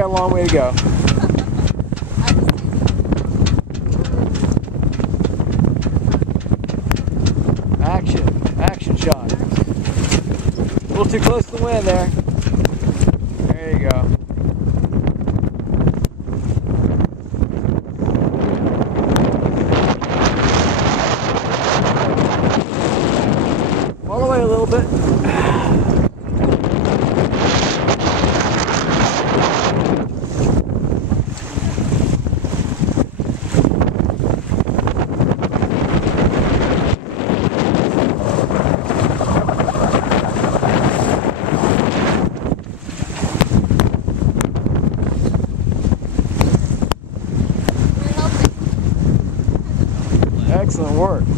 got a long way to go. Action shot. A little too close to the wind there. There you go. All the way a little bit. Excellent work.